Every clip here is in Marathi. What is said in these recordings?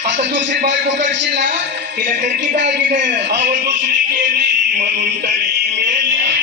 आता दुसरी बायको करशील ना तिला तर की दागिन आवड दुसरी केली म्हणून तरी मेली.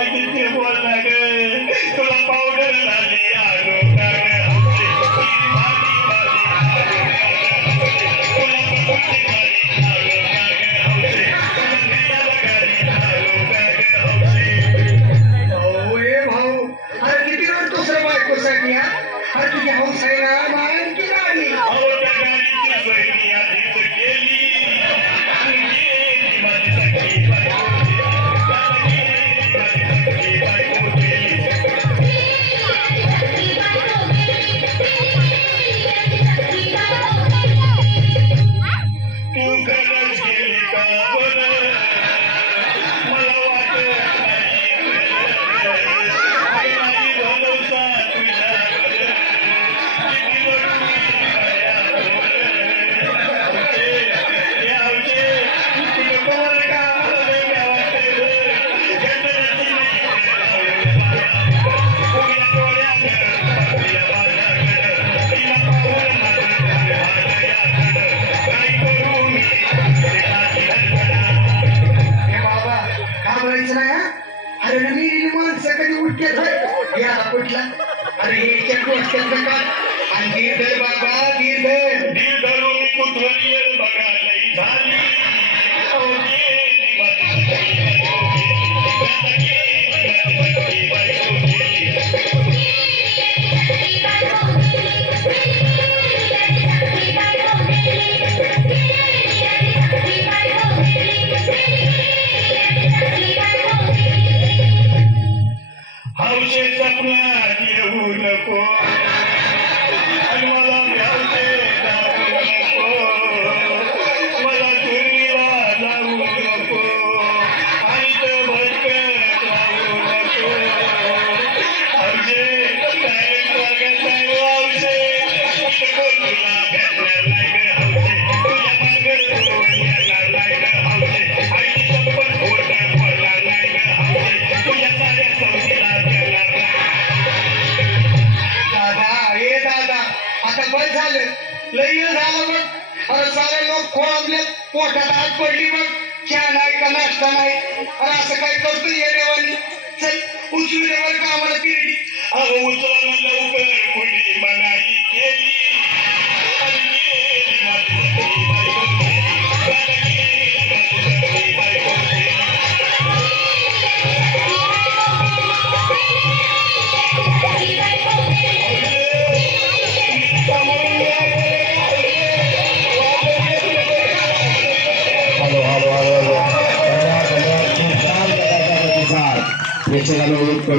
I can. अरे नवीन कुठला अरे हे आणि बाबा आपल्या पोटात आग पडली बघ. क्या नाही का नाश्ता नाही? अरे असं काय करतो या देवानी? चल उचलू रेवानी का आम्हाला पिरडी अहो उचला म्हणलं उकळ कुणी Y ese era lo único.